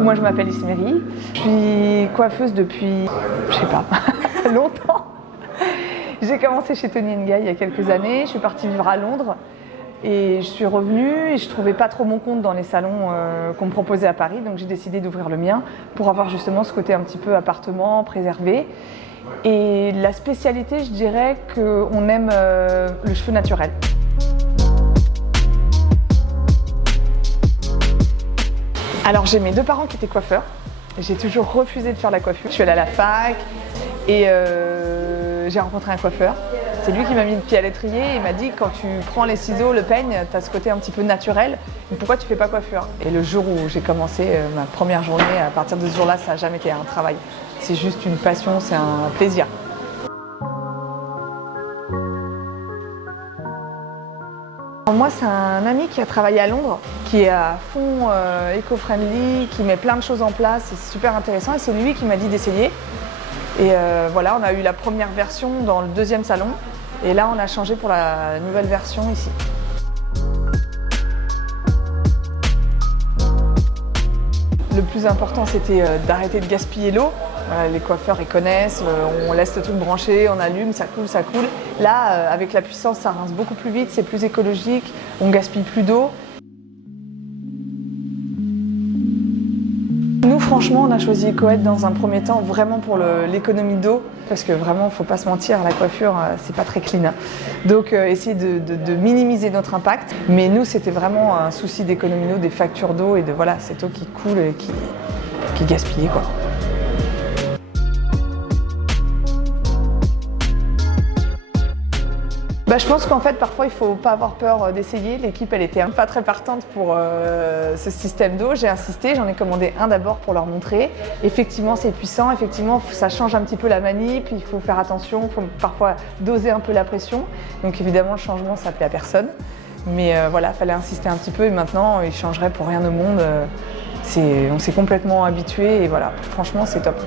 Moi je m'appelle Isméry, je suis coiffeuse depuis, je sais pas, longtemps. J'ai commencé chez Toni & Guy il y a quelques années, je suis partie vivre à Londres et je suis revenue et je trouvais pas trop mon compte dans les salons qu'on me proposait à Paris, donc j'ai décidé d'ouvrir le mien pour avoir justement ce côté un petit peu appartement, préservé. Et la spécialité, je dirais qu'on aime le cheveu naturel. Alors j'ai mes deux parents qui étaient coiffeurs, j'ai toujours refusé de faire la coiffure. Je suis allée à la fac et j'ai rencontré un coiffeur. C'est lui qui m'a mis le pied à l'étrier et il m'a dit quand tu prends les ciseaux, le peigne, tu as ce côté un petit peu naturel, mais pourquoi tu fais pas coiffure? Et le jour où j'ai commencé ma première journée, à partir de ce jour-là, ça n'a jamais été un travail. C'est juste une passion, c'est un plaisir. Moi, c'est un ami qui a travaillé à Londres, qui est à fond éco-friendly, qui met plein de choses en place, c'est super intéressant et c'est lui qui m'a dit d'essayer. Et voilà, on a eu la première version dans le deuxième salon et là on a changé pour la nouvelle version ici. Le plus important c'était d'arrêter de gaspiller l'eau. Les coiffeurs ils connaissent, on laisse le truc branché, on allume, ça coule, ça coule. Là avec la puissance ça rince beaucoup plus vite, c'est plus écologique, on gaspille plus d'eau. Nous franchement on a choisi EcoAid dans un premier temps vraiment pour l'économie d'eau parce que vraiment faut pas se mentir, la coiffure c'est pas très clean. Donc essayer de minimiser notre impact. Mais nous c'était vraiment un souci d'économie d'eau, des factures d'eau et de voilà cette eau qui coule et qui est gaspillée quoi. Je pense qu'en fait parfois il ne faut pas avoir peur d'essayer. L'équipe elle était pas très partante pour ce système d'eau. J'ai insisté, j'en ai commandé un d'abord pour leur montrer. Effectivement c'est puissant, effectivement ça change un petit peu la manip, il faut faire attention, il faut parfois doser un peu la pression. Donc évidemment le changement ça plaît à personne. Mais voilà, il fallait insister un petit peu et maintenant il changerait pour rien au monde. On s'est complètement habitué et voilà, franchement c'est top.